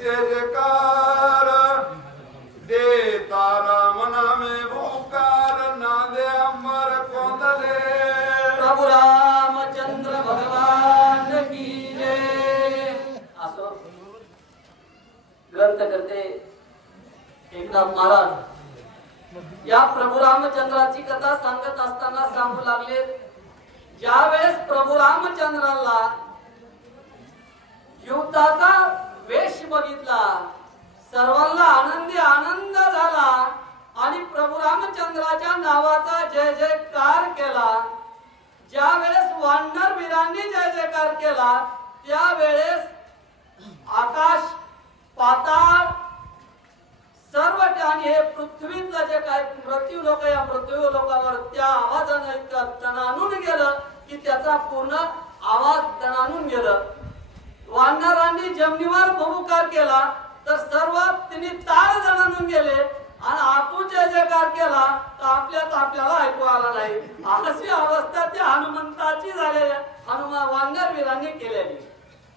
जय जयकार देता राम नामे भूकार नादे अंबर कोंदले प्रभु रामचंद्र भगवान की जय। असो ग्रंथ करते एकनाथ महाराज या प्रभू रामचंद्राची कथा सांगत असताना सांगू लागले, ज्या वेळेस प्रभू रामचंद्राला युद्धाचा वेश बघितला, सर्वांना आनंदी आनंद झाला आणि प्रभू रामचंद्राच्या नावाचा जय जयकार केला। ज्या वेळेस वानर वीरांनी जय जयकार केला, त्यावेळेस आकाश पाताळ सर्व ठिकाणी हे पृथ्वीतलं जे काय मृत्यू लोक या मृत्यू लोकांवर त्या आवाजाने इतकं दणाणून गेलं की त्याचा पूर्ण आवाज दणाणून गेलं। वानरांनी जमिनीवर भूमुखार केला तर सर्व तिने ताळ दणाणून गेले आणि आपण जय जयकार केला तर आपल्याला ऐकू आला नाही। अशी अवस्था त्या हनुमंताची झालेली हनुमान वानर वीरांनी केलेली।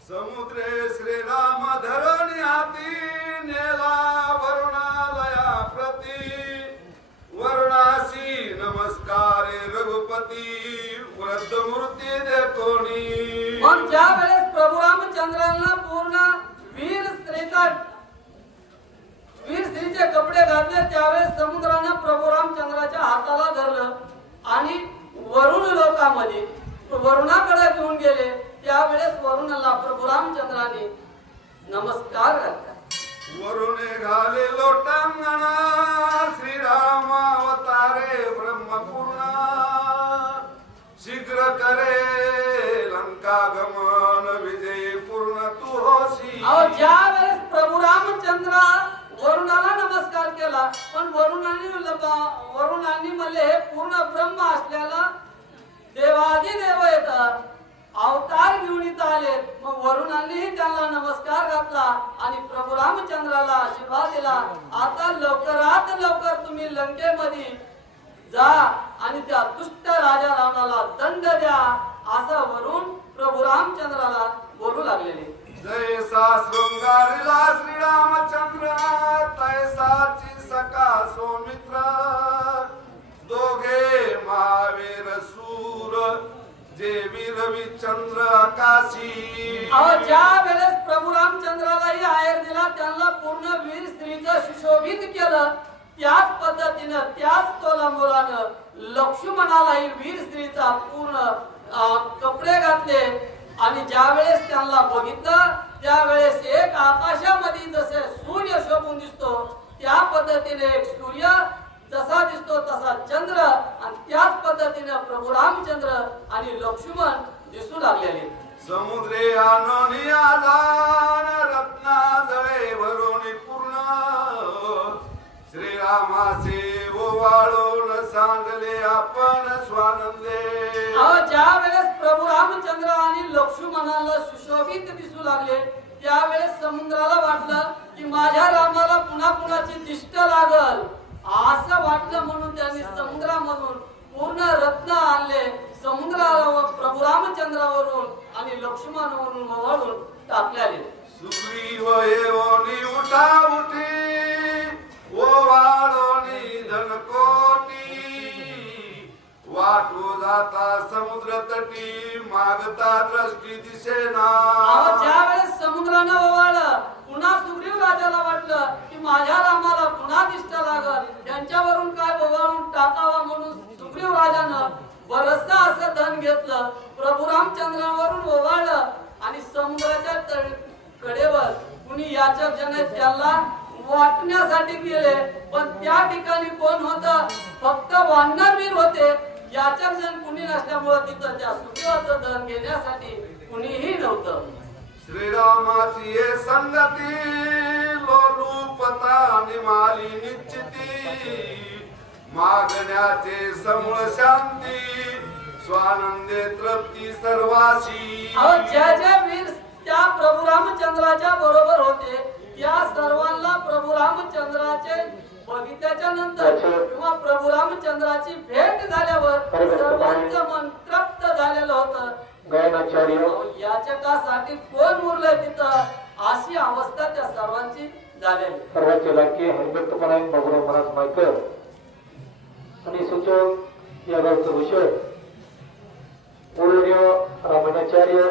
समुद्रे श्रीराम धरणी हाती नेला वरुणालया प्रती वरुणासी नमस्कारे रघुपती वृद्ध मूर्ती देखोनी। मग ज्या वेळेस प्रभू रामचंद्रांना पूर्ण वीर स्त्रीचे कपडे घातले, त्यावेळेस समुद्राने प्रभू रामचंद्राच्या हाताला धरलं आणि वरुण लोकांमध्ये वरुणाकडे घेऊन गेले। त्यावेळेस वरुणाला प्रभू रामचंद्राने नमस्कार घातला। वरुणे घाले लोटांगणा श्रीराम अवतारे ब्रह्मपूर्ण शीघ्र करे लंका गमन विजयी पूर्ण तू होशी। ज्या वेळेस प्रभू रामचंद्र वरुणाला नमस्कार केला, पण वरुणांनी म्हणले हे पूर्ण ब्रह्म असल्याला देवादिदेव येतात, अवतार घेऊन इथं आले। मग वरुणांनीही त्यांना नमस्कार घातला आणि प्रभू रामचंद्राला आशीर्वाद दिला, आता लवकरात लवकर तुम्ही लंकेमध्ये जा आणि त्या दुष्ट राजा रावणाला दंड द्या, असं वरून प्रभू रामचंद्राला बोलू लागलेले। जैसा शृंगारीला श्रीरामचंद्र तैसाची सखा सौमित्र दोघे महावीर सूर जे वीर विचंद्र आकाशी। ज्या वेळेस प्रभू रामचंद्रालाही आहेर दिला, त्यांना पूर्ण वीर स्त्रीचं सुशोभित केलं, त्याच पद्धतीने त्याच तोलामोलानं लक्ष्मणालाही वीर स्त्रीचा पूर्ण कपडे घातले आणि ज्या वेळेस त्यांना बघितलं त्यावेळेस एक आकाशामध्ये जसे सूर्य शोभून दिसतो त्या पद्धतीने एक सूर्य जसा दिसतो तसा चंद्र आणि त्याच पद्धतीने प्रभू रामचंद्र आणि लक्ष्मण दिसू लागलेले। समुद्रे आनोनी आदान रत्ना जळे भरोनी पूर्ण श्रीरामाचे ओवाळून सांगले आपण स्वानंदे। ज्या वेळेस प्रभू रामचंद्र आणि लक्ष्मणाला सुशोभित दिसू लागले त्यावेळेस समुद्राला वाटलं की माझ्या रामाला पुन्हा कुणाची दिष्ट लागल असं वाटलं, म्हणून त्यांनी समुद्रामधून पूर्ण रत्न आणले समुद्राला प्रभू रामचंद्रावरून आणि लक्ष्मणावरून ओवाळून टाकले। सुग्रीव येवनी उठा उठी ओवाळोनी धनकोटी वाटू जाता समुद्र तटी मागता दृष्टी दिसेना। ज्या वेळेस समुद्रानं ओवाळलं पुन्हा सुग्रीव राजाला वाटलं की माझ्या रामाला पुन्हा दिष्ट लागल, त्यांच्यावरून काय ओवाळून टाकावा, म्हणून सुग्रीव राजानं बरचसं असं धन घेतलं प्रभू रामचंद्रावरून ओवाळलं आणि समुद्राच्या कडेवर कुणी याचक जन त्याला वाटण्यासाठी गेले, पण त्या ठिकाणी कोण होतं, फक्त वानरवीर होते, याचक जन कुणी नसल्यामुळे तिथं त्या सुग्रीवाचं धन घेण्यासाठी कुणीही नव्हतं। श्रीरामाची संगती लोलुपता निमाली निश्चिती मागण्याचे समूळ शांती स्वानंदे तृप्ती सर्वाशी। ज्या ज्या वीर त्या प्रभू रामचंद्राच्या बरोबर होते त्या सर्वांना प्रभू रामचंद्राचे बघितल्याच्या नंतर किंवा प्रभू रामचंद्राची भेट झाल्यावर सर्वांचं मन तृप्त झालेलं होतं। याचकासाठी कोण उरलंय तिथं अशी अवस्था त्या सर्वांची झालेली. सर्वांचे लाडके हरिभक्तपणा बाबूराव महाराज मायकर आणि सूचक या गावचं भूषण पूर्णीय रामाचार्य